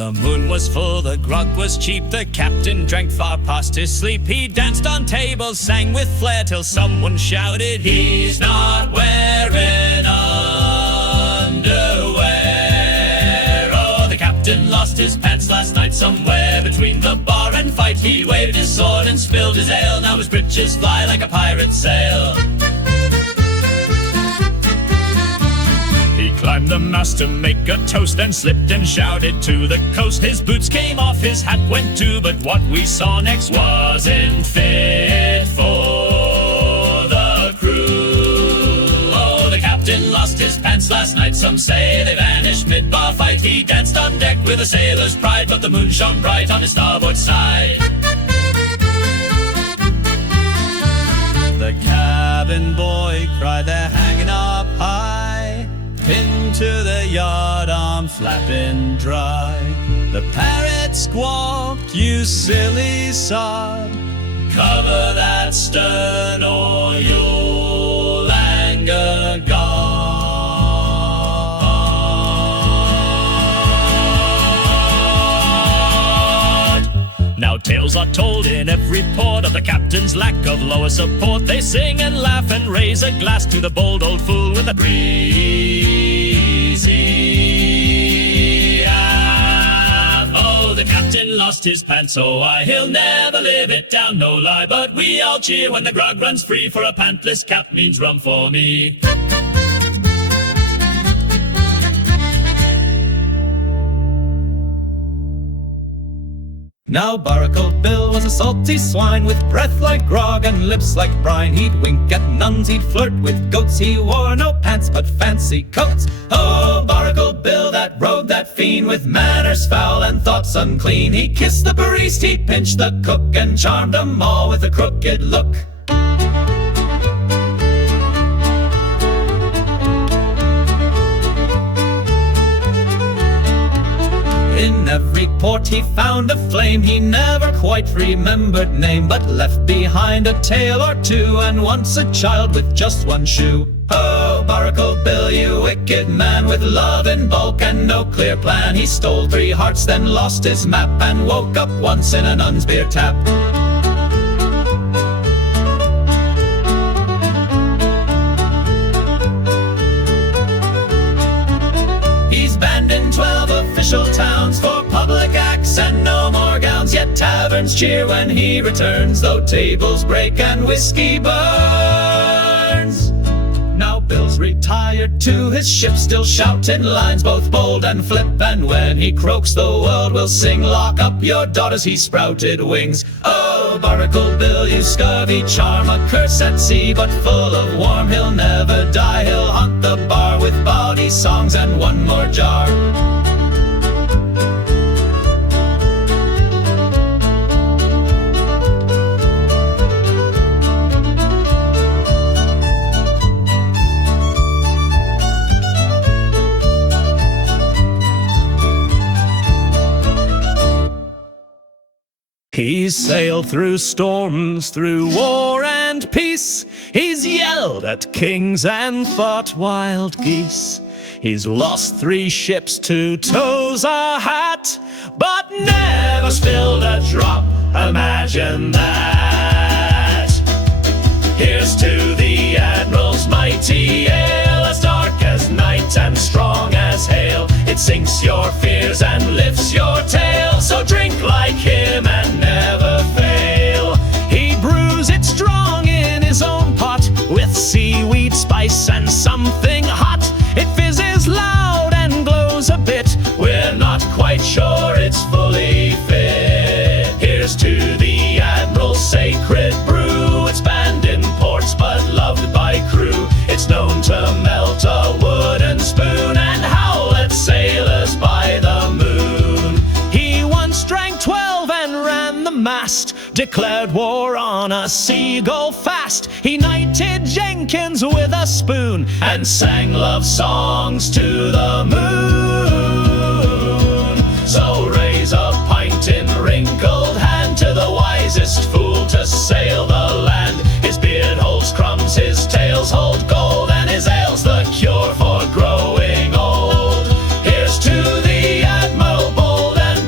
The moon was full, the grog was cheap, the captain drank far past his sleep. He danced on tables, sang with flair, till someone shouted, "He's not wearing underwear." Oh, the captain lost his pants last night somewhere between the bar and fight. He waved his sword and spilled his ale, now his breeches fly like a pirate's sail. He climbed the mast to make a toast, then slipped and shouted to the coast. His boots came off, his hat went too, but what we saw next wasn't fit for the crew. Oh, the captain lost his pants last night, some say they vanished mid-bar fight. He danced on deck with a sailor's pride, but the moon shone bright on his starboard side. The cabin boy cried, "They're hanging up high. Into the yard arm flapping dry." The parrot squawked, "You silly sod, cover that stern or you'll anger God." Now tales are told in every port of the captain's lack of lower support. They sing and laugh and raise a glass to the bold old fool with a breezy aft. Oh, the captain lost his pants, so he'll never live it down, no lie. But we all cheer when the grog runs free, for a pantless cap means rum for me. Now Barnacle Bill was a salty swine, with breath like grog and lips like brine. He'd wink at nuns, he'd flirt with goats, he wore no pants but fancy coats. Oh, Barnacle Bill, that rogue, that fiend, with manners foul and thoughts unclean. He kissed the priest, he pinched the cook, and charmed them all with a crooked look. In every port he found a flame, he never quite remembered name, but left behind a tale or two, and once a child with just one shoe. Oh, Barnacle Bill, you wicked man, with love in bulk and no clear plan. He stole 3 hearts, then lost his map, and woke up once in a nun's beer tap. He's banned in 12 official towns for public acts and no more gowns. Yet taverns cheer when he returns, though tables break and whiskey burns. Now Bill's retired to his ship, still shouting lines both bold and flip. And when he croaks, the world will sing, "Lock up your daughters, he sprouted wings." Oh, Barnacle Bill, you scurvy charm, a curse at sea but full of warm. He'll never die, he'll haunt the bar with Bawdy songs and one more jar. He's sailed through storms, through war and peace. He's yelled at kings and fought wild geese. He's lost 3 ships, 2 toes, a hat, but never spilled a drop. Imagine that. Here's to the Admiral's mighty ale, as dark as night and strong as hail. It sinks your fears and lifts your tail, so drink like him and never fail. He brews it strong in his own pot, with seaweed, spice and something hot. It fizzes loud and glows a bit, we're not quite sure it's fully fit. Here's to the Admiral's sacred brew, it's banned in ports but loved by crew. It's known to melt a wooden spoon and howl at sailors by the moon. He once drank 12 and ran the mast, declared war on a Seagull fast. He knighted Jenkins with a spoon and sang love songs to the moon. So raise a pint in wrinkled hand to the wisest fool to sail the land. His beard holds crumbs, his tails hold gold, and his ale's the cure for growing old. Here's to the Admiral bold and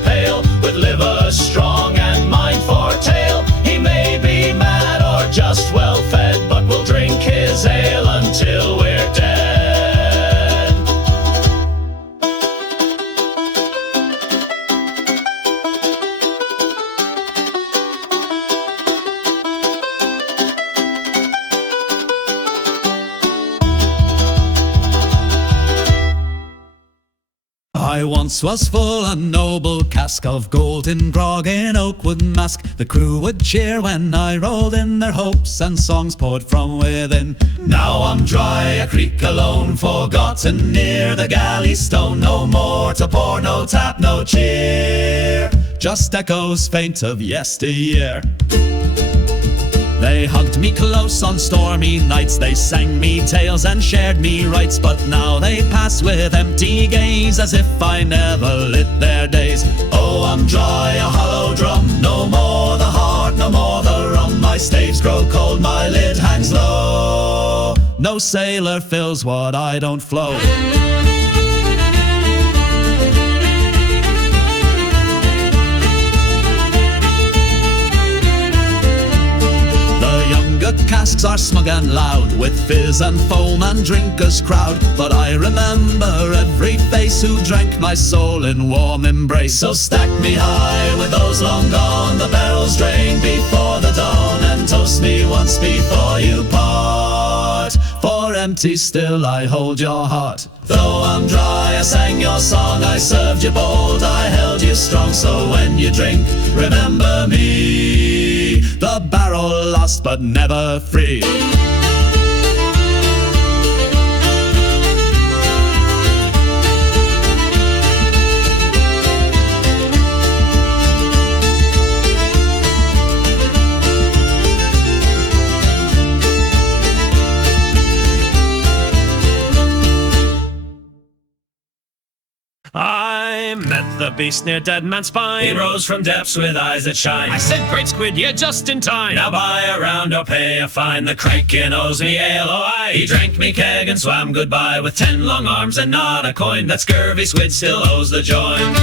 I once was full a noble cask of golden grog in oak wooden mask. The crew would cheer when I rolled in, their hopes and songs poured from within. Now I'm dry, a creek alone, forgotten near the galley stone. No more to pour, no tap, no cheer, just echoes faint of yesteryear. They hugged me close on stormy nights, they sang me tales and shared me rights, but now they pass with empty gaze, as if I never lit their days. Oh, I'm dry, a hollow drum, no more the heart, no more the rum. My staves grow cold, my lid hangs low. No sailor fills what I don't flow. Casks are smug and loud, with fizz and foam and drinkers crowd, but I remember every face who drank my soul in warm embrace. So stack me high with those long gone, the barrels drain before the dawn, and toast me once before you part, for empty still I hold your heart. Though I'm dry, I sang your song, I served you bold, I held you strong. So when you drink, remember me, the barrel lost but never free. I met the beast near Dead Man's Spine. He rose from depths with eyes that shine. I said, great squid, you're just in time. Now buy a round or pay a fine. The Kraken owes me ale, oh aye. He drank me keg and swam goodbye, with 10 long arms and not a coin. That scurvy squid still owes the join.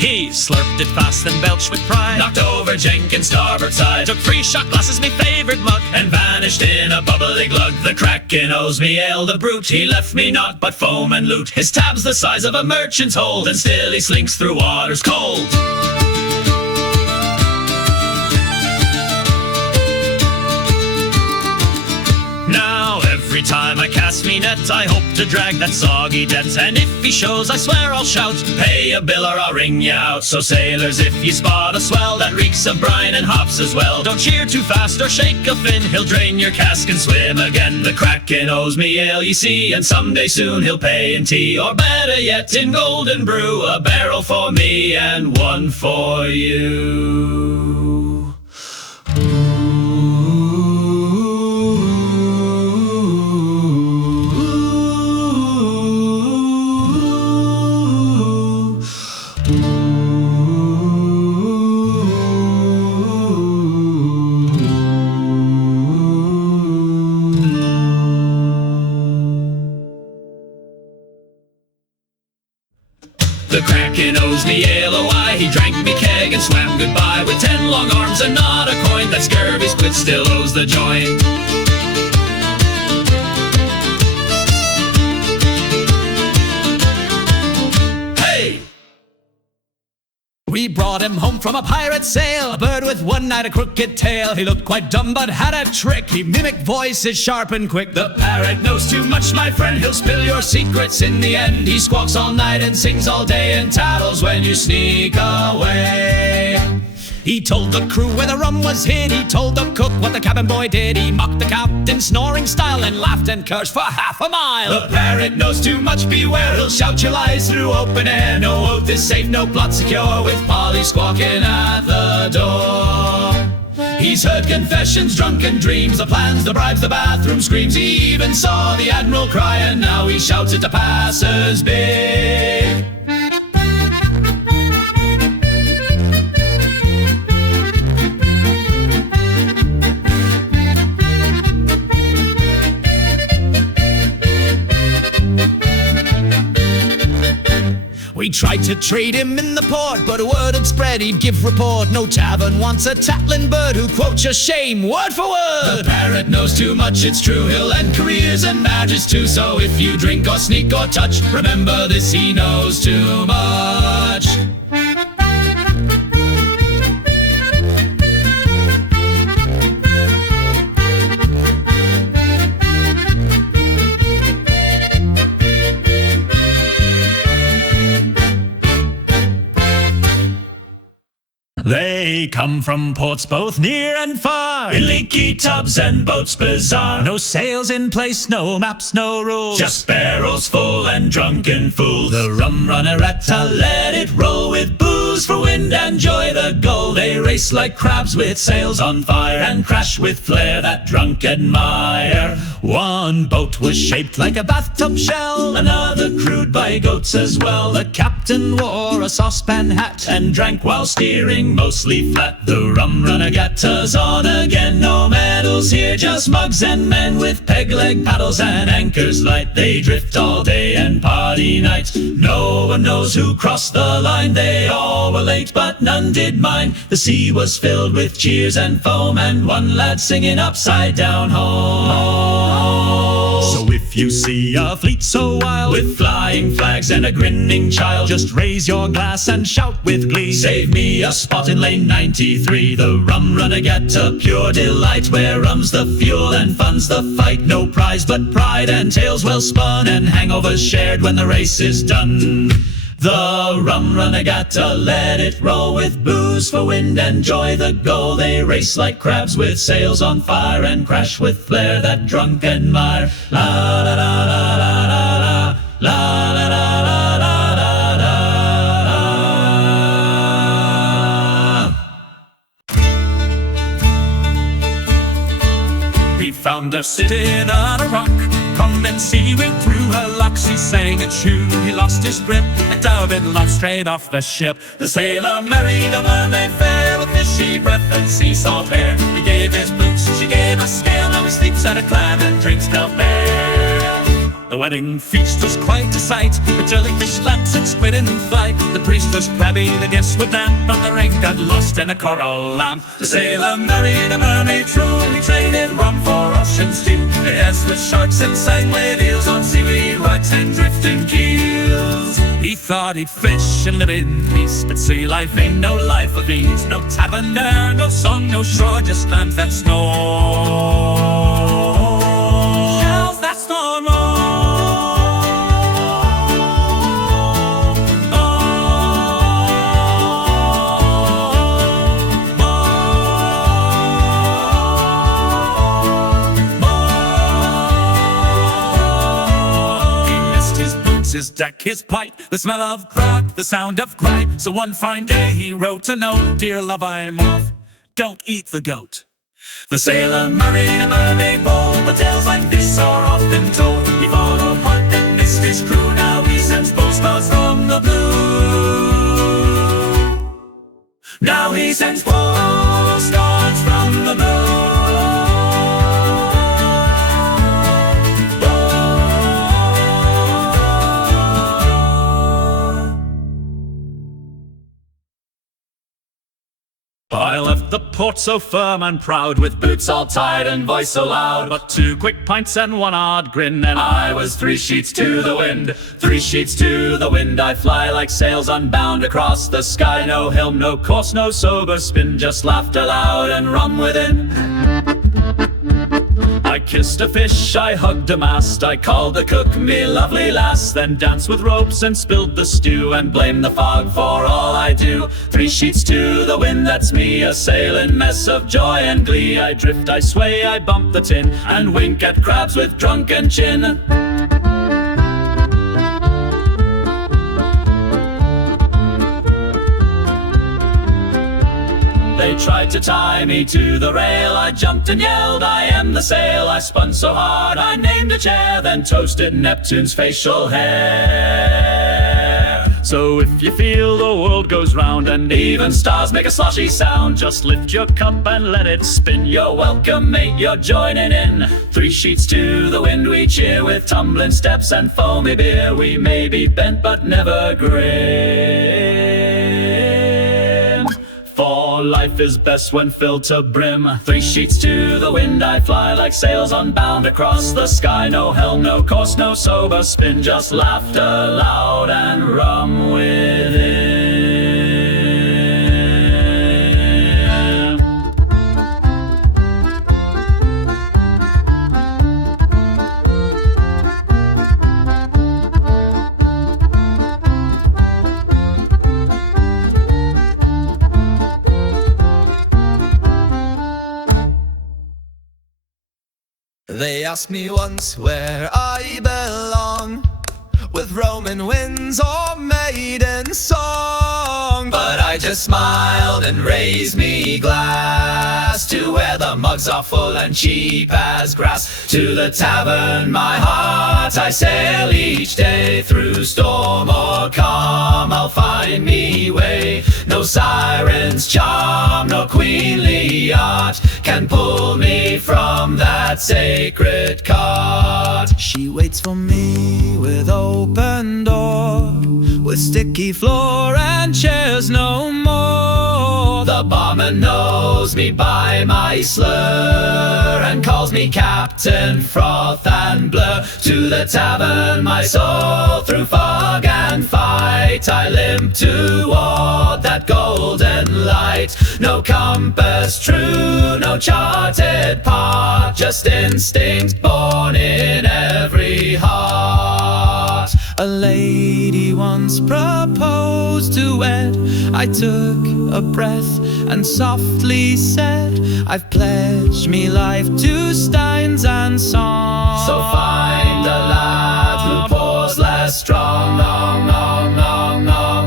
He slurped it fast and belched with pride, knocked over Jenkins' starboard side, took 3 shot glasses, me favourite mug, and vanished in a bubbly glug. The Kraken owes me ale, the brute. He left me naught but foam and loot. His tab's the size of a merchant's hold, and still he slinks through waters cold. Now every time I cast me net, I hope to drag that soggy debt, and if he shows, I swear I'll shout, pay a bill or I'll ring you out. So sailors, if you spot a swell that reeks of brine and hops as well, don't cheer too fast or shake a fin, he'll drain your cask and swim again. The Kraken owes me ale, ye see, and someday soon he'll pay in tea, or better yet in golden brew, a barrel for me and one for you. The Kraken owes me ale, oh aye. He drank me keg and swam goodbye, with 10 long arms and not a coin. That scurvy squid still owes the join. Hey! We brought him home from a pirate's sail, a bird with one eyed, a crooked tail. He looked quite dumb but had a trick, he mimicked voices sharp and quick. The parrot knows too much, my friend, he'll spill your secrets in the end. He squawks all night and sings all day, and tattles when you sneak away. He told the crew where the rum was hid, he told the cook what the cabin boy did. He mocked the captain's snoring style and laughed and cursed for half a mile. The parrot knows too much, beware, he'll shout your lies through open air. No oath is safe, no plot secure, with Polly squawking at the door. He's heard confessions, drunken dreams, the plans, the bribes, the bathroom screams. He even saw the Admiral cry, and now he shouts it to passers-by. We tried to trade him in the port, but word had spread he'd give report. No tavern wants a tattling bird who quotes your shame word for word. The parrot knows too much, it's true, he'll end careers and marriages too. So if you drink or sneak or touch, remember this, he knows too much. They come from ports both near and far, in leaky tubs and boats bizarre. no sails in place, no maps, no rules, Just barrels full and drunken fools. The Rum Runners Regatta, let it roll with booze for wind and joy the goal. They race like crabs with sails on fire and crash with flair that drunken mire. One boat was shaped like a bathtub shell, Another crewed by goats as well. the captain wore a saucepan hat And drank while steering mostly flat. The Rum Runners Regatta's on again. No medals here, just mugs and men with peg-leg paddles and anchors light. They drift all day and party night. No one knows who crossed the line. They all were late, but none did mind. The sea was filled with cheers and foam, and one lad singing upside down home. So if you see a fleet so wild, With flying flags and a grinning child, just raise your glass and shout with glee. save me a spot in lane 93. The Rum Runners Regatta, pure delight, where rum's the fuel and fun's the fight. No prize but pride and tales well spun, and hangovers shared when the race is done. The Rum Runners Regatta, let it roll with booze for wind and joy the goal. They race like crabs with sails on fire and crash with flair that drunken mire. La la la la la la la la la la la la la. He found her sitting on a rock, come and see went through her locks. He sang a tune, he lost his grip, and Tavern launched straight off the ship. The sailor married a mermaid fair, with fishy breath and sea salt hair. He gave his boots, she gave a scale. Now he sleeps at a clam and drinks stout beer. The wedding feast was quite a sight, the jellyfish, lamps and squid in flight. The priest was crabby, the guests were damp, and the ring got lost in a coral lamp. The sailor married a mermaid true. He traded rum for ocean stew. They danced with sharks and sang with eels on seaweed whites and drifting keels. He thought he'd fish and live in peace, but sea life ain't no life of ease. No tavern there, no song, no shore, just land that snore. Shells that snore more. His deck, his pipe, the smell of grog, the sound of gripe. So one fine day he wrote a note, "Dear love, I'm off, don't eat the goat." The sailor married a mermaid bold, but tales like this are often told. He fought a punt and missed his crew. Now he sends postcards from the blue. Now he sends postcards from the blue. I left the port so firm and proud, with boots all tied and voice so loud, but 2 quick pints and 1 odd grin, and I was 3 sheets to the wind. 3 sheets to the wind I fly, like sails unbound across the sky. No helm, no course, no sober spin, just laughter loud and rum within. I kissed a fish, I hugged a mast, I called the cook me lovely lass, then danced with ropes and spilled the stew, and blamed the fog for all I do. 3 sheets to the wind, that's me, a sailing mess of joy and glee. I drift, I sway, I bump the tin, and wink at crabs with drunken chin. They tried to tie me to the rail. I jumped and yelled, I am the sail. I spun so hard, I named a chair, then toasted Neptune's facial hair. So if you feel the world goes round and even stars make a sloshy sound, just lift your cup and let it spin. You're welcome, mate, you're joining in. 3 sheets to the wind we cheer, with tumbling steps and foamy beer. We may be bent but never grim, for life is best when filled to brim. 3 sheets to the wind I fly, like sails unbound across the sky. No helm, no course, no sober spin, just laughter loud and rum within. asked me once where I belong, with Roman winds or maiden song. But I just smiled and raised me glass to where the mugs are full and cheap as grass. To the tavern, my heart I sail each day. Through storm or calm, I'll find me way. No siren's charm, no queenly art can pull me from that sacred cart. She waits for me with open door, with sticky floor and chairs no more. The barman knows me by my slur and calls me Captain Froth and Blur. To the tavern, my soul, through fog and fight, I limp toward that golden light. No compass true, no charted path, just instinct born in every heart. A lady once proposed to wed. I took a breath and softly said, I've pledged me life to steins and songs. So find a lad who pours less strong,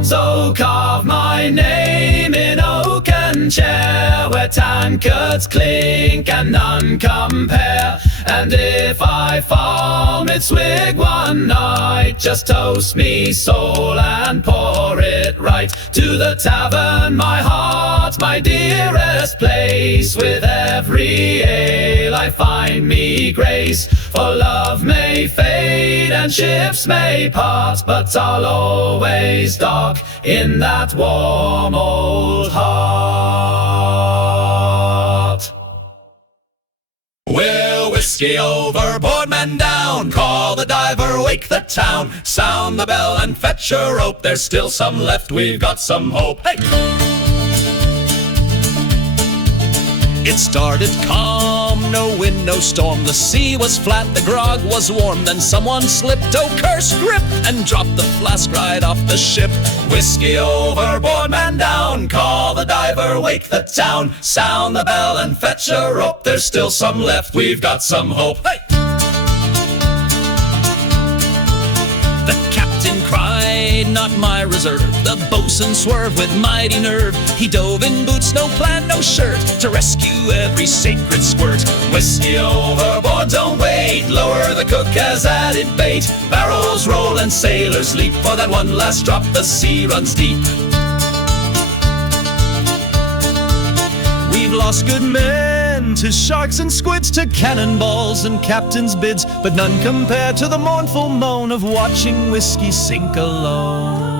so carve my name in oaken chair, where tankards clink and none compare. And if I fall mid-swig one night, just toast me soul and pour it right. To the tavern, my heart, my dearest place, with every ale I find me grace. For love may fade and ships may part, but I'll always dock in that warm old heart. Well, whiskey overboard, men down. Call the diver, wake the town. Sound the bell and fetch a rope. There's still some left, we've got some hope. Hey! It started calm, no wind, no storm. The sea was flat, the grog was warm. Then someone slipped, oh curse grip, and dropped the flask right off the ship. Whiskey overboard, man down. Call the diver, wake the town. Sound the bell and fetch a rope. There's still some left, we've got some hope. Hey! The captain cried, not my reserve. The bosun swerved with mighty nerve. He dove in boots, no plan, no shirt, to rescue every sacred squirt. Whiskey overboard, don't wait. Lower, the cook has added bait. Barrels roll and sailors leap. For that one last drop, the sea runs deep. We've lost good men to sharks and squids, to cannonballs and captain's bids, but none compare to the mournful moan of watching whiskey sink alone.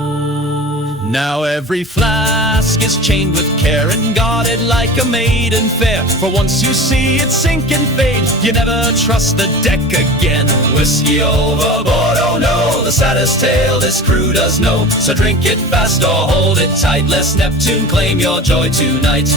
Now every flask is chained with care and guarded like a maiden fair. For once you see it sink and fade, you never trust the deck again. Whiskey overboard, oh no, the saddest tale this crew does know. So drink it fast or hold it tight, lest Neptune claim your joy tonight.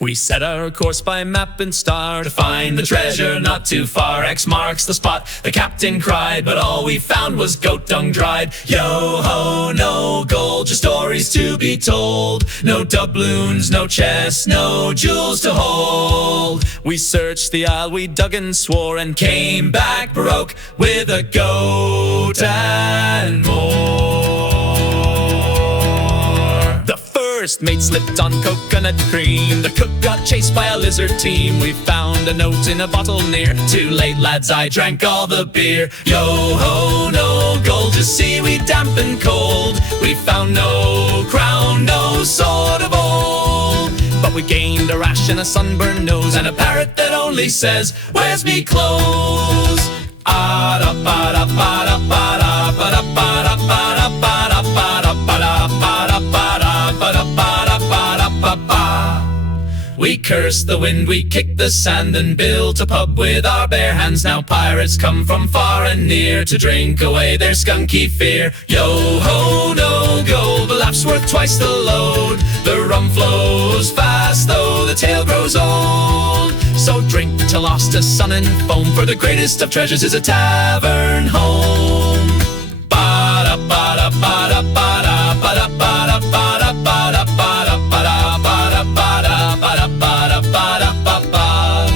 We set our course by map and star to find the treasure not too far. X marks the spot, the captain cried, but all we found was goat dung dried. Yo-ho, no gold, just stories to be told. No doubloons, no chests, no jewels to hold. We searched the isle, we dug and swore, and came back broke with a goat and more. The first mate slipped on coconut cream. The cook got chased by a lizard team. We found a note in a bottle near. Too late, lads, I drank all the beer. Yo-ho, no gold, just seaweed damp and cold. We found no crown, no sword of old. But we gained a rash and a sunburned nose, and a parrot that only says, "Where's me clothes?" We cursed the wind, we kicked the sand, and built a pub with our bare hands. Now pirates come from far and near to drink away their skunky fear. Yo-ho, no gold, the lap's worth twice the load. The rum flows fast, though the tale grows old. So drink to lost to sun and foam, for the greatest of treasures is a tavern home. Ba-da-ba-da-ba-da-ba-da, ba-da-ba-da-ba-da-ba-da-ba-da-ba-da-ba-da-ba-da-ba-da-ba-da-ba-da.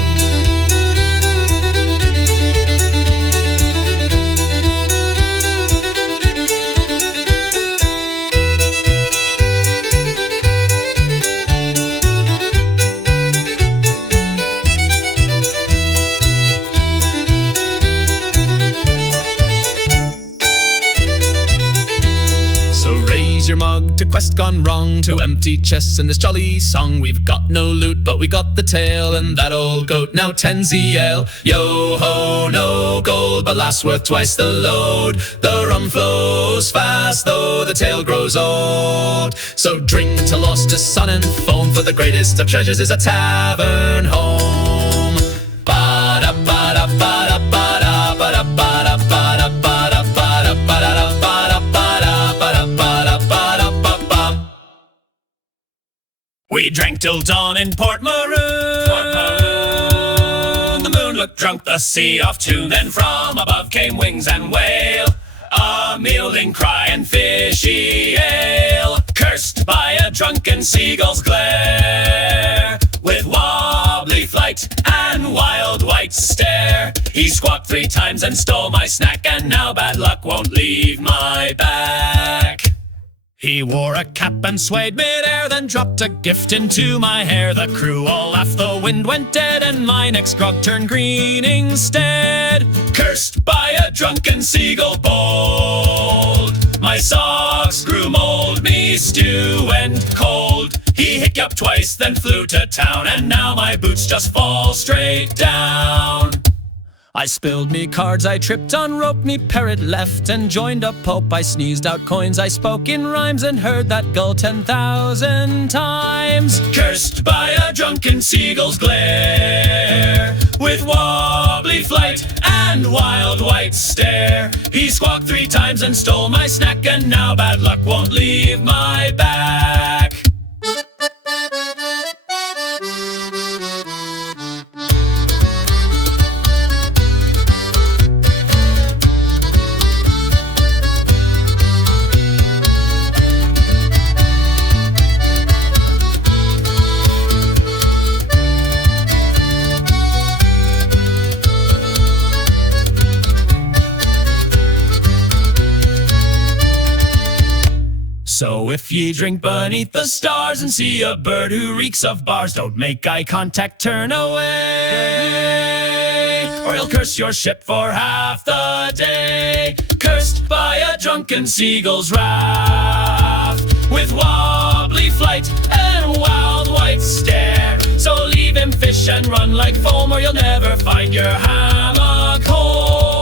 Your mug to quest gone wrong, to empty chests in this jolly song. We've got no loot, but we got the tail, and that old goat now tends the ale. Yo-ho, no gold, but laughs worth twice the load. The rum flows fast, though the tale grows old. So drink to lost to sun and foam, for the greatest of treasures is a tavern home. Ba-da-ba-da-ba-da-ba-da-ba-da-ba-da-ba-da-ba-da-ba-da-ba-da-ba-da-ba-da-ba-da. We drank till dawn in Port Maroon. The moon looked drunk, the sea off tune. Then from above came wings and wail, a mealing cry and fishy ale. Cursed by a drunken seagull's glare, with wobbly flight and wild white stare. He squawked 3 times and stole my snack, and now bad luck won't leave my back. He wore a cap and swayed mid-air, then dropped a gift into my hair. The crew all laughed, the wind went dead, and my next grog turned green instead. Cursed by a drunken seagull bold, my socks grew mold, me stew went cold. He hiccuped twice, then flew to town, and now my boots just fall straight down. I spilled me cards, I tripped on rope, me parrot left and joined a pope. I sneezed out coins, I spoke in rhymes, and heard that gull 10,000 times. Cursed by a drunken seagull's glare, with wobbly flight and wild white stare. He squawked 3 times and stole my snack, and now bad luck won't leave my back. So if ye drink beneath the stars and see a bird who reeks of bars, don't make eye contact, turn away, or he'll curse your ship for half the day. Cursed by a drunken seagull's wrath, with wobbly flight and wild white stare. So leave him fish and run like foam, or you'll never find your hammock home.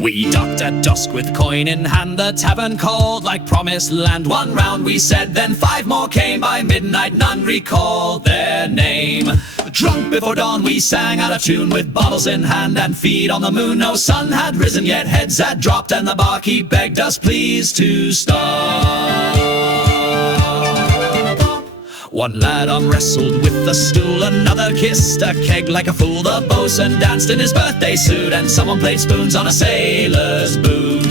We docked at dusk with coin in hand, the tavern called like promised land. 1 round we said, then 5 more came. By midnight none recalled their name. Drunk before dawn we sang out of tune, with bottles in hand and feet on the moon. No sun had risen yet, heads had dropped, and the barkeep begged us please to stop. 1 lad wrestled with the stool, another kissed a keg like a fool. The bosun danced in his birthday suit, and someone played spoons on a sailor's boot.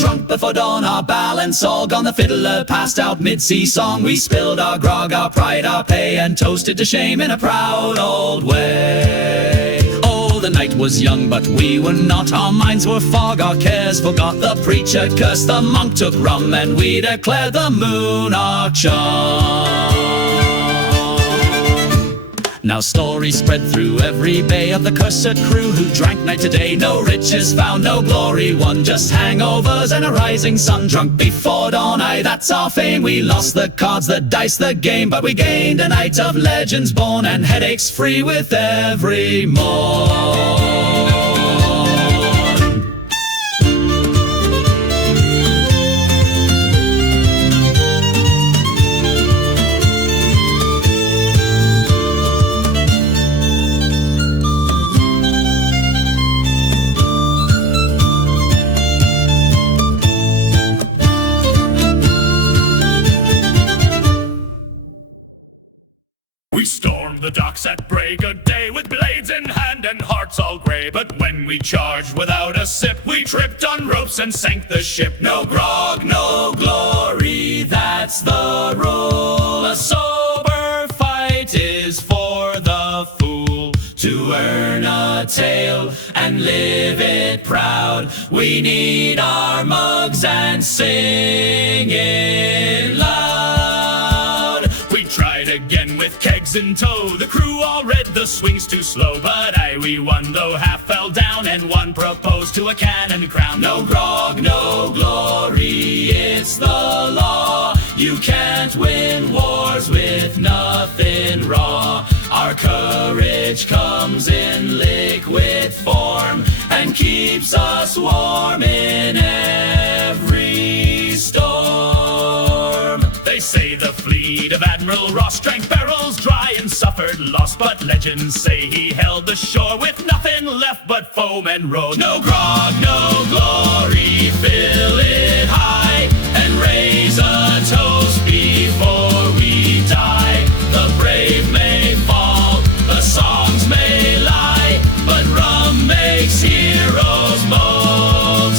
Drunk before dawn, our balance all gone, the fiddler passed out mid-sea song. We spilled our grog, our pride, our pay, and toasted to shame in a proud old way. Oh, the night was young, but we were not. Our minds were fog, our cares forgot. The preacher cursed, the monk took rum, and we declared the moon our charm. Now stories spread through every bay of the cursed crew who drank night to day. No riches found, no glory won, just hangovers and a rising sun. Drunk before dawn, aye, that's our fame. We lost the cards, the dice, the game, but we gained a night of legends born, and headaches free with every morn. the docks at break of day, with blades in hand and hearts all grey. But when we charged without a sip, we tripped on ropes and sank the ship. No grog, no glory, that's the rule. A sober fight is for the fool. To earn a tale and live it proud, we need our mugs and sing it loud. We tried again with kegs in tow, the crew all read the swings too slow. But we won, though half fell down, and one proposed to a cannon crown. No grog, no glory, it's the law. You can't win wars with nothing raw. Our courage comes in liquid form and keeps us warm in every storm. They say the fleet of Admiral Ross drank barrels dry and suffered loss, but legends say he held the shore with nothing left but foam and road. No grog, no glory, fill it high and raise a toast before we die. The brave may fall, the songs may lie, but rum makes heroes multiply.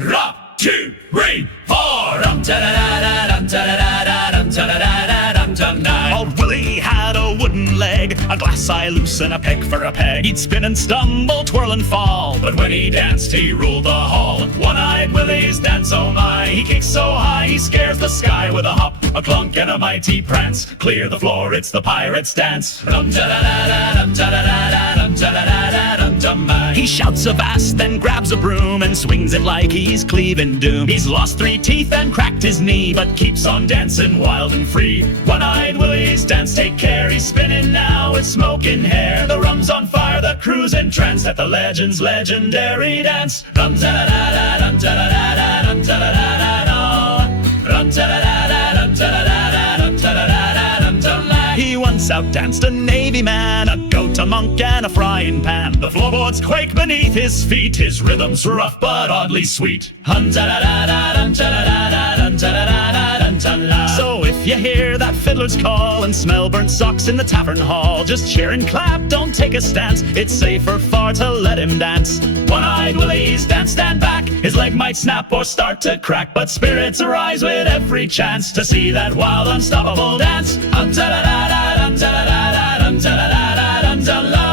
Rum, two, three, four. Rum, ta-da-da-da-dum, ta-da-da-da-dum, ta-da-da-da-dum, dum-dum. Old Willie had a wooden leg, a glass eye loose and a peg for a peg. He'd spin and stumble, twirl and fall, But when he danced, he ruled the hall. One-eyed Willie's dance, oh my. He kicks so high, he scares the sky with a hop, a clunk, and a mighty prance. Clear the floor, it's the pirate's dance. Rum-ta-da-da-da-dum, ta-da-da-da-dum, ta-da-da-da-dum, dum-bang. he shouts avast, then grabs a broom and swings it like he's cleaving doom. He's lost 3 teeth and cracked his knee, but keeps on dancing wild and free. One-eyed Willie's dance, take care, he's spinning now with smoking hair. The rum's on fire, the crew's entranced at the legend's legendary dance. Rum-ta-da-da-da-dum, ta-da-da-da-dum, ta-da-da-da-dum. Rum-ta-da-da-da-dum, ta-da-da-da-dum, ta-da-da-da-dum, dum-lang. He once outdanced a navy man, a goat, a monk, and a frying pan. The floorboards quake beneath his feet, his rhythm's rough but oddly sweet. Hum-ta-da-da-da-dum, ta-da-da-da-dum, ta-da-da-da-dum, ta-la. So if you hear that fiddler's call and smell burnt socks in the tavern hall, just cheer and clap, don't take a stance. It's safer far to let him dance. One-eyed Willie's dance, stand back. His leg might snap or start to crack, but spirits arise with every chance to see that wild, unstoppable dance. Ta-da-da-da-dum, ta-da-da-da-dum, ta-da-da-da-dum, ta-la.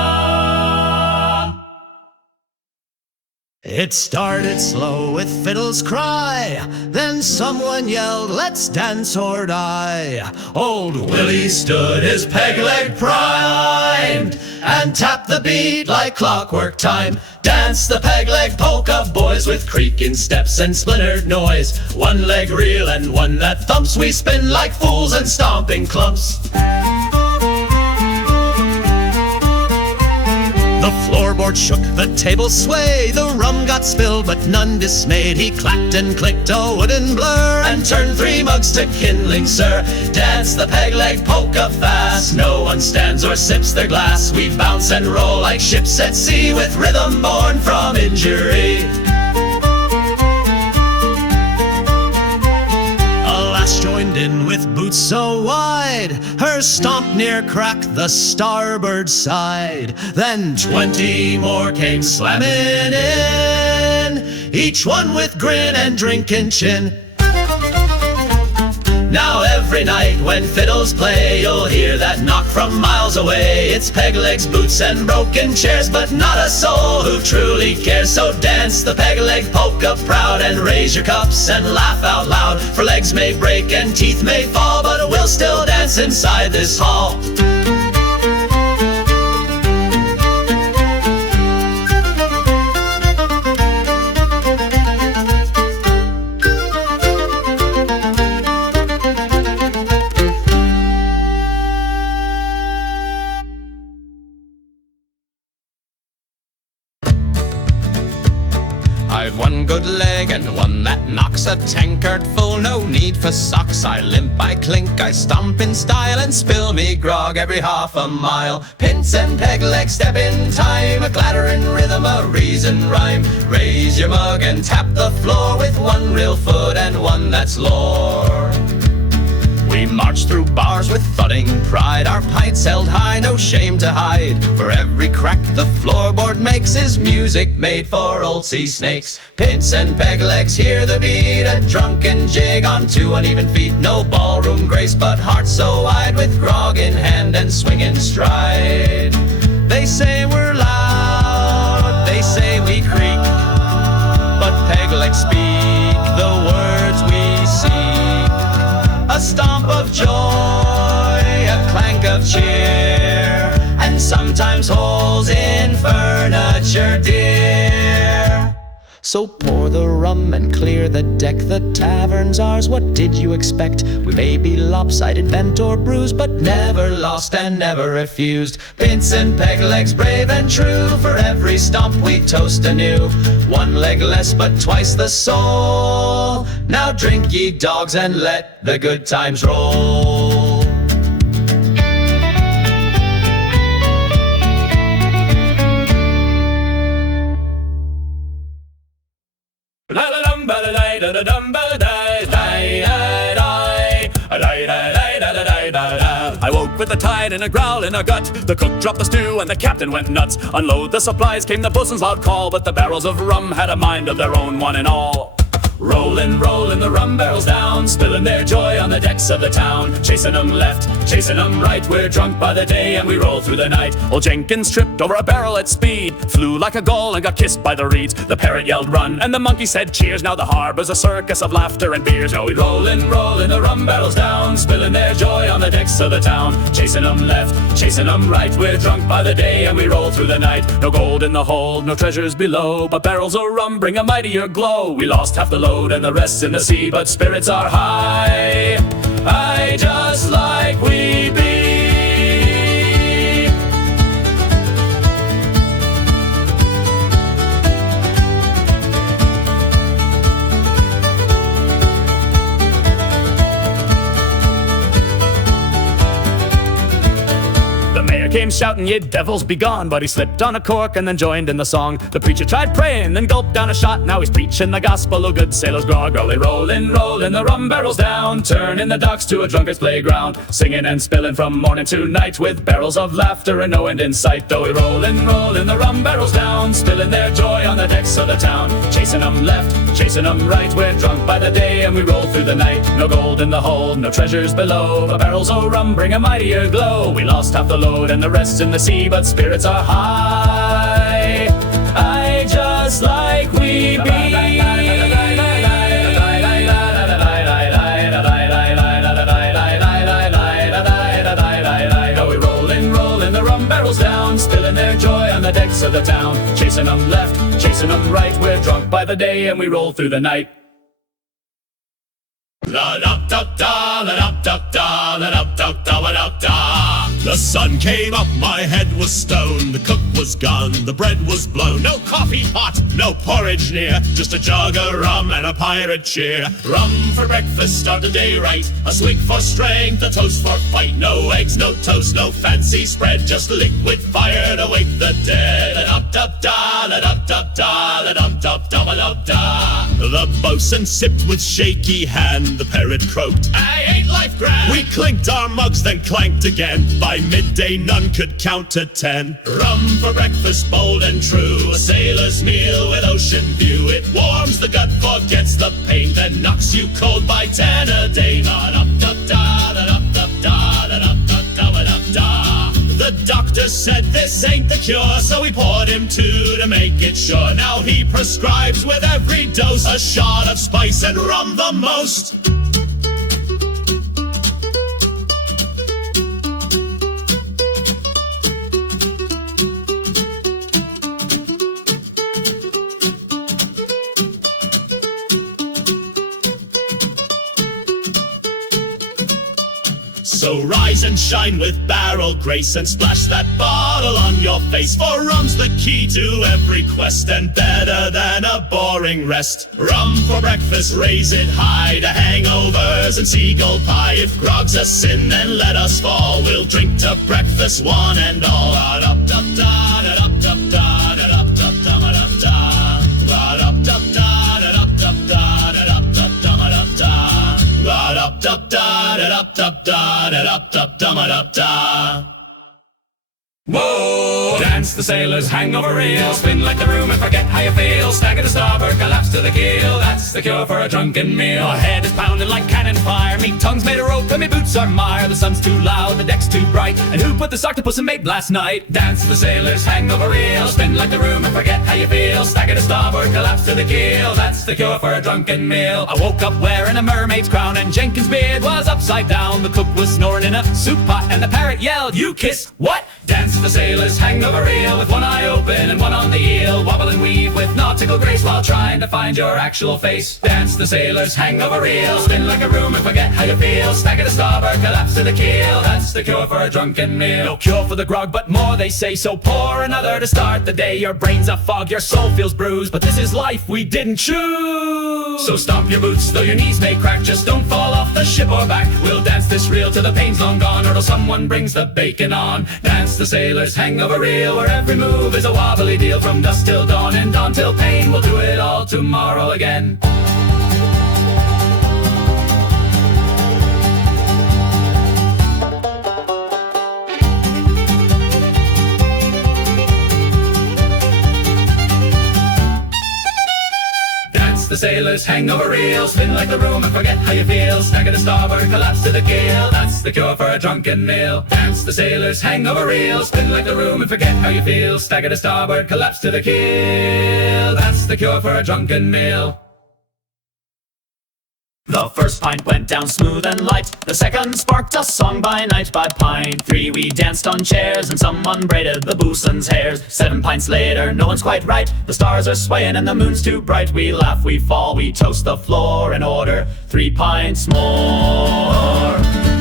It started slow with fiddle's cry, then someone yelled, "Let's dance or die." Old Willie stood his peg leg primed and tapped the beat like clockwork time. Dance the peg leg polka, boys, with creaking steps and splintered noise. One leg reel and one that thumps, we spin like fools and stomping clumps. The floorboard shook, the table swayed, the rum got spilled, but none dismayed. He clacked and clicked a wooden blur and turned 3 mugs to kindling, sir. Dance the peg leg polka fast, no one stands or sips their glass. We bounce and roll like ships at sea, with rhythm born from injury. Joined in with boots so wide, her stomp near cracked the starboard side. Then 20 more came slamming in, each one with grin and drinking chin. Now every night when fiddles play, you'll hear that knock from miles away. It's peg legs, boots, and broken chairs, but not a soul who truly cares. So dance the peg leg polka proud, and raise your cups and laugh out loud. For legs may break and teeth may fall, but we'll still dance inside this hall. I've one good leg and one that knocks a tankard full. No need for socks. I limp, I clink, I stomp in style, and spill me grog every half a mile. Pints and Peglegs step in time, a clattering rhythm, a reason rhyme. Raise your mug and tap the floor with one real foot and one that's lore. We march through bars with thudding pride, our pints held high, no shame to hide. For every crack the floorboard makes is music made for old sea snakes. Pints and Peglegs hear the beat, a drunken jig on two uneven feet. No ballroom grace, but heart so wide, with grog in hand and swinging stride. They say we're loud, they say we creak, but Peglegs speak the words we seek. A stomp of joy, a clank of cheer, and sometimes holes in furniture dear. So pour the rum and clear the deck, the tavern's ours, what did you expect? We may be lopsided, bent or bruised, but never lost and never refused. Pints and Peglegs, brave and true, for every stomp we toast anew. One leg less, but twice the soul. Now drink, ye dogs, and let the good times roll. I woke with a tide and a growl in our gut. The cook dropped the stew and the captain went nuts. Unload the supplies, came the bosun's loud call, but the barrels of rum had a mind of their own, one and all. Rollin', rollin' the rum barrels down, spilling their joy on the decks of the town. Chasing 'em left, chasing 'em right, we're drunk by the day and we roll through the night. Old Jenkins tripped over a barrel at speed, flew like a gull and got kissed by the reeds. The parrot yelled run and the monkey said cheers. Now the harbor's a circus of laughter and beers. Now we rollin', rollin' the rum barrels down, spilling their joy on the decks of the town. Chasing 'em left, chasing 'em right, we're drunk by the day and we roll through the night. No gold in the hold, no treasures below, but barrels of rum bring a mightier glow. We lost half the load and the rest in the sea, but spirits are high, high just like we be. The mayor came shouting, "Ye devils, be gone!" But he slipped on a cork and then joined in the song. The preacher tried praying, then gulped down a shot. Now he's preaching the gospel of good sailors grog. Rolling, rolling, rolling the rum barrels down, turning the docks to a drunkard's playground. Singing and spilling from morning to night, with barrels of laughter and no end in sight. Though we rollin', rollin' the rum barrels down, spilling their joy on the decks of the town. Chasing 'em left, chasing 'em right, we're drunk by the day and we roll through the night. No gold in the hold, no treasures below, but barrels of rum bring a mightier glow. We lost half the load and the rest in the sea, but spirits are high, high just like we be. Now we rollin', rollin' the rum barrels down, spilling their joy on the decks of the town. Chasing 'em left, chasing 'em right, we're drunk by the day and we roll through the night. La-da-da-da, la-da-da-da, la-da-da-da, la-da-da. The sun came up, my head was stoned. The cook was gone, the bread was blown. No coffee pot, no porridge near, just a jug of rum and a pirate cheer. Rum for breakfast, start the day right. A swig for strength, a toast for fight. No eggs, no toast, no fancy spread, just liquid fire to wake the dead. La-da-da-da, la-da-da-da, la-da-da-da, la-da-da. The bosun sipped with shaky hand. The parrot croaked, "I ain't life grand." We clinked our mugs, then clanked again. By midday none could count to 10. Rum for breakfast, bold and true, a sailor's meal with ocean view. It warms the gut, forgets the pain, then knocks you cold by 10 a day. The doctor said this ain't the cure, so we poured him two to make it sure. Now he prescribes with every dose a shot of spice and rum the most. So rise and shine with barrel grace and splash that bottle on your face. For rum's the key to every quest and better than a boring rest. Rum for breakfast, raise it high to hangovers and seagull pie. If grog's a sin, then let us fall. We'll drink to breakfast, one and all. Whoa! Dance the sailor's hangover reel. Spin like the room and forget how you feel. Stagger to starboard, collapse to the keel. That's the cure for a drunken meal. My head is pounding like cannon fire. Me tongue's made of rope and me boots are mire. The sun's too loud, the deck's too bright. And who put this octopus in mate last night? Dance the sailor's hangover reel. Spin like the room and forget how you feel. Stagger to starboard, collapse to the keel. That's the cure for a drunken meal. I woke up wearing a mermaid's crown and Jenkins' beard was upside down. The cook was snoring in a soup pot and the parrot yelled, "You kiss what?" Dance the sailor's hangover reel with one eye open and one on the eel. Wobble and weave with nautical grace while trying to find your actual face. Dance the sailor's hangover reel. Spin like a room and forget how you feel. Stagger to starboard, collapse to the keel. That's the cure for a drunken meal. No cure for the grog, but more they say. So pour another to start the day. Your brain's a fog, your soul feels bruised, but this is life we didn't choose. So stomp your boots, though your knees may crack. Just don't fall off the ship or back. We'll dance this reel till the pain's long gone, or till someone brings the bacon on. Dance the sailor's hangover reel, where every move is a wobbly deal. From dusk till dawn and dawn till pain, we'll do it all tomorrow again. The sailor's hangover reel. Spin like the room and forget how you feel. Stagger to starboard, collapse to the keel. That's the cure for a drunken meal. Dance the sailor's hangover reel. Spin like the room and forget how you feel. Stagger to starboard, collapse to the keel. That's the cure for a drunken meal. The first pint went down smooth and light. The second sparked a song by night. By pint 3 we danced on chairs and someone braided the bosun's hairs. 7 pints later, no one's quite right. The stars are swaying and the moon's too bright. We laugh, we fall, we toast the floor in order. 3 pints more.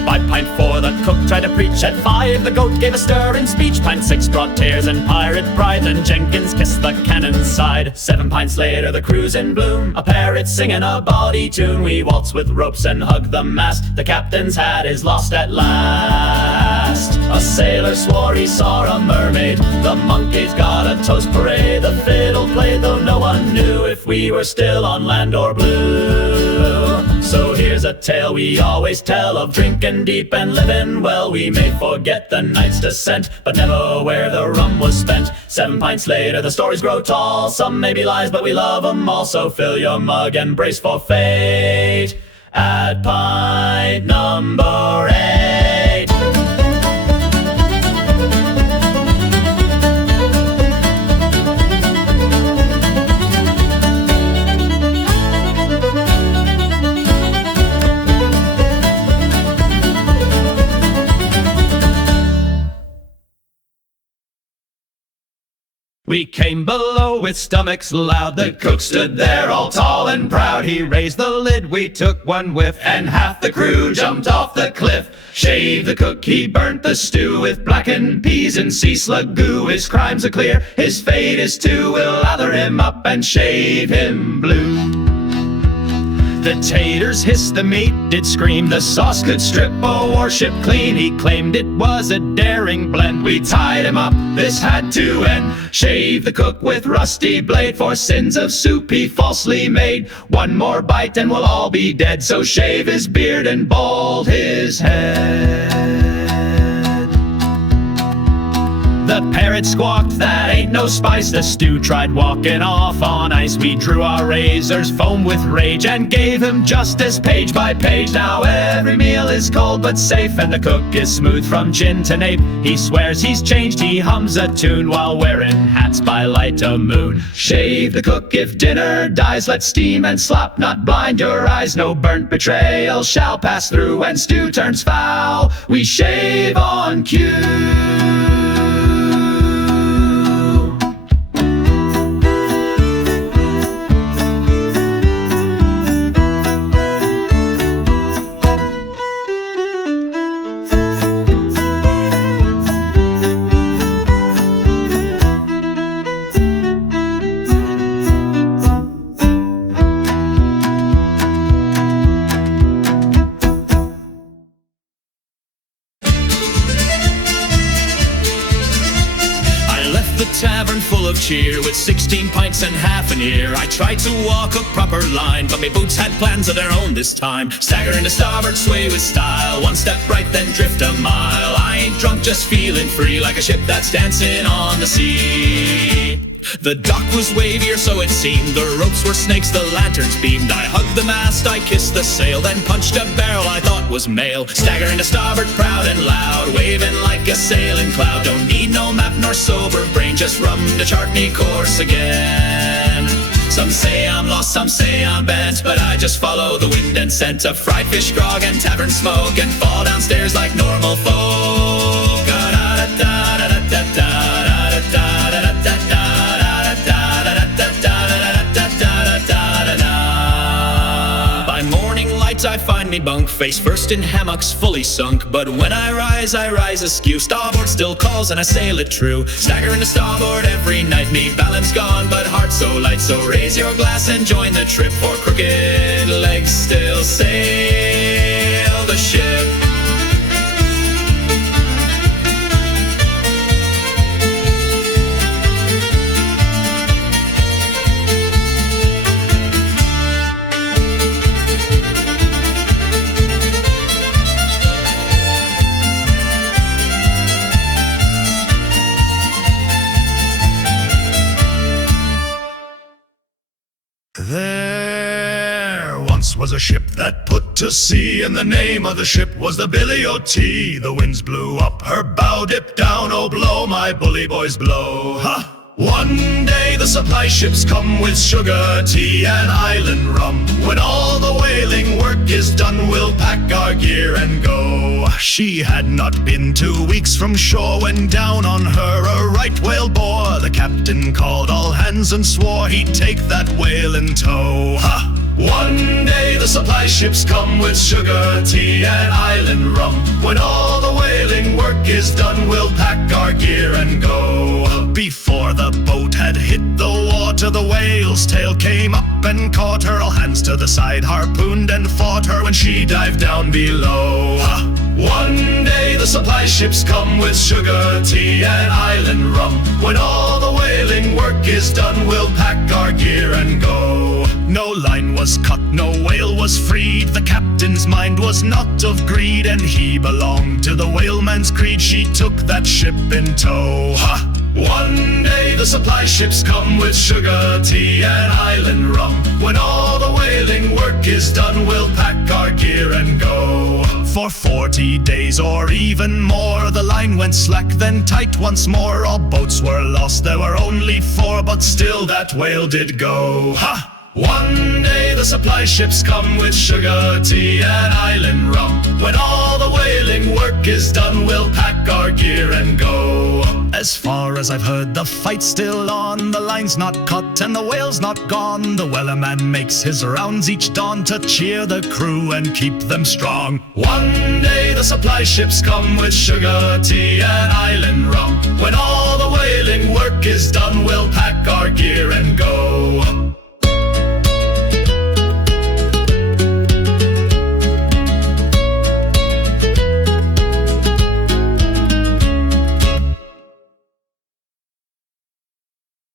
By pint 4 the cook tried to preach. At 5 the goat gave a stirring speech. Pint 6 brought tears and pirate pride. Then Jenkins kissed the cannon's side. 7 pints later the crew's in bloom. A parrot singing a bawdy tune. We waltz with ropes and hug the mast. The captain's hat is lost at last. A sailor swore he saw a mermaid. The monkeys got a toast parade. The fiddle played though no one knew if we were still on land or blue. So here's a tale we always tell of drinking deep and living well. We may forget the night's descent, but never where the rum was spent. 7 pints later the stories grow tall. Some may be lies, but we love them all. So fill your mug and brace for fate at pint number 8. We came below with stomachs loud. The cook stood there all tall and proud. He raised the lid, we took one whiff, and half the crew jumped off the cliff. Shave the cook, he burnt the stew with blackened peas and sea slug goo. His crimes are clear, his fate is too. We'll lather him up and shave him blue. The taters hissed, the meat did scream. The sauce could strip a warship clean. He claimed it was a daring blend. We tied him up, this had to end. Shave the cook with rusty blade. For sins of soup he falsely made. One more bite and we'll all be dead. So shave his beard and bald his head. The parrot squawked, that ain't no spice. The stew tried walking off on ice. We drew our razors, foam with rage, and gave him justice page by page. Now every meal is cold but safe, and the cook is smooth from chin to nape. He swears he's changed, he hums a tune while wearing hats by light o' moon. Shave the cook if dinner dies. Let steam and slop not blind your eyes. No burnt betrayal shall pass through when stew turns foul. We shave on cue. of cheer. With 16 pints and half an ear, I tried to walk a proper line, but my boots had plans of their own this time. Staggerin to starboard, sway with style, one step right then drift a mile. I ain't drunk, just feeling free, like a ship that's dancing on the sea. The dock was wavier, so it seemed. The ropes were snakes, the lanterns beamed. I hugged the mast, I kissed the sail, then punched a barrel I thought was mail. Staggerin to starboard, proud and loud, waving like a sailing cloud. Don't need no map nor sober brain, just rum to chart me course again. Some say I'm lost, some say I'm bent, but I just follow the wind and scent of fried fish, grog, and tavern smoke, and fall downstairs like normal folk. By morning light I find me bunk, face first in hammocks fully sunk. But when I rise askew. Starboard still calls and I sail it true. Staggerin to starboard every night, me balance gone but heart so light. So raise your glass and join the trip, for crooked legs still sail the ship. There once was a ship that put to sea, and the name of the ship was the Billy O.T. The winds blew up, her bow dipped down, oh blow, my bully boys blow. Ha! One day the supply ships come with sugar, tea, and island rum. When all the whaling work is done, we'll pack our gear and go. She had not been 2 weeks from shore when down on her a right whale bore. The captain called all hands and swore he'd take that whale in tow. Ha! One day the supply ships come with sugar, tea, and island rum. When all the whaling work is done, we'll pack our gear and go. Before the boat had hit the water, the whale's tail came up and caught her. All hands to the side harpooned and fought her when she dived down below. One day the supply ships come with sugar, tea, and island rum. When all the whaling work is done, we'll pack our gear and go. No line was cut, no whale was freed. The captain's mind was not of greed, and he belonged to the whaleman's creed. She took that ship in tow. Ha! One day the supply ships come with sugar, tea, and island rum. When all the whaling work is done, we'll pack our gear and go. For 40 days or even more, the line went slack, then tight once more. All boats were lost, there were only 4, but still that whale did go. Ha! One day the supply ships come with sugar, tea, and island rum. When all the whaling work is done, we'll pack our gear and go. As far as I've heard, the fight's still on. The line's not cut and the whale's not gone. The Wellerman makes his rounds each dawn to cheer the crew and keep them strong. One day the supply ships come with sugar, tea, and island rum. When all the whaling work is done, we'll pack our gear and go.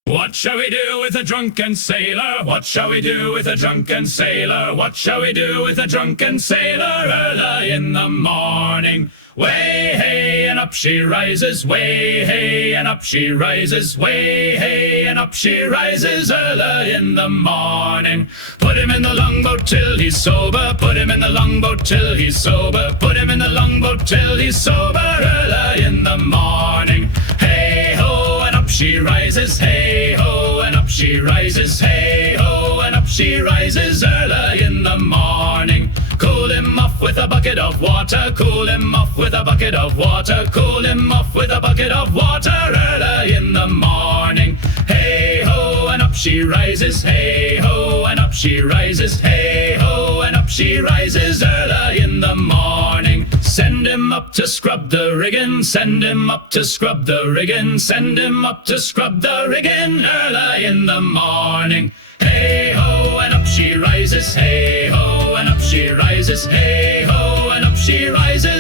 What shall we do with a drunken sailor? What shall we do with a drunken sailor? What shall we do with a drunken sailor early in the morning? Way hey and up she rises, way hey and up she rises, way hey and up she rises early in the morning. Put him in the longboat till he's sober, put him in the longboat till he's sober, put him in the longboat till he's sober early in the morning. Hey ho and up she rises, hey ho and up she rises, hey ho and up she rises early in the morning. Cool him off with a bucket of water, cool him off with a bucket of water, cool him off with a bucket of water early in the morning. Hey ho and up she rises, hey ho and up she rises, hey ho and up she rises early in the morning. Send him up to scrub the rigging, send him up to scrub the rigging, send him up to scrub the rigging early in the morning. Hey ho and up she rises, hey ho and up she rises, hey ho and up she rises